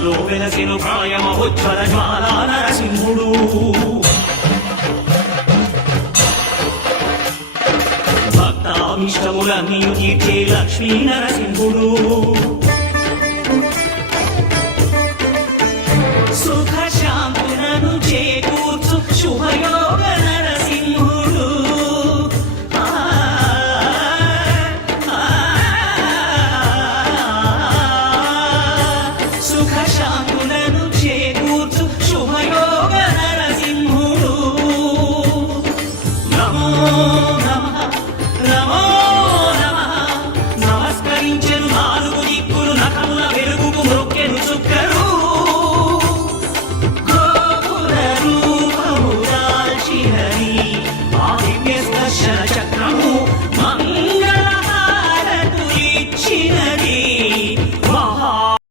సభలో వెలసెను ప్రాయమహోజ్వల జ్వాలా నరసింహుడు భక్తాభిష్టములన్నీయు తీర్చే లక్ష్మీ నరసింహుడు సుఖ శాంతులను చేకూర్చు శుభయో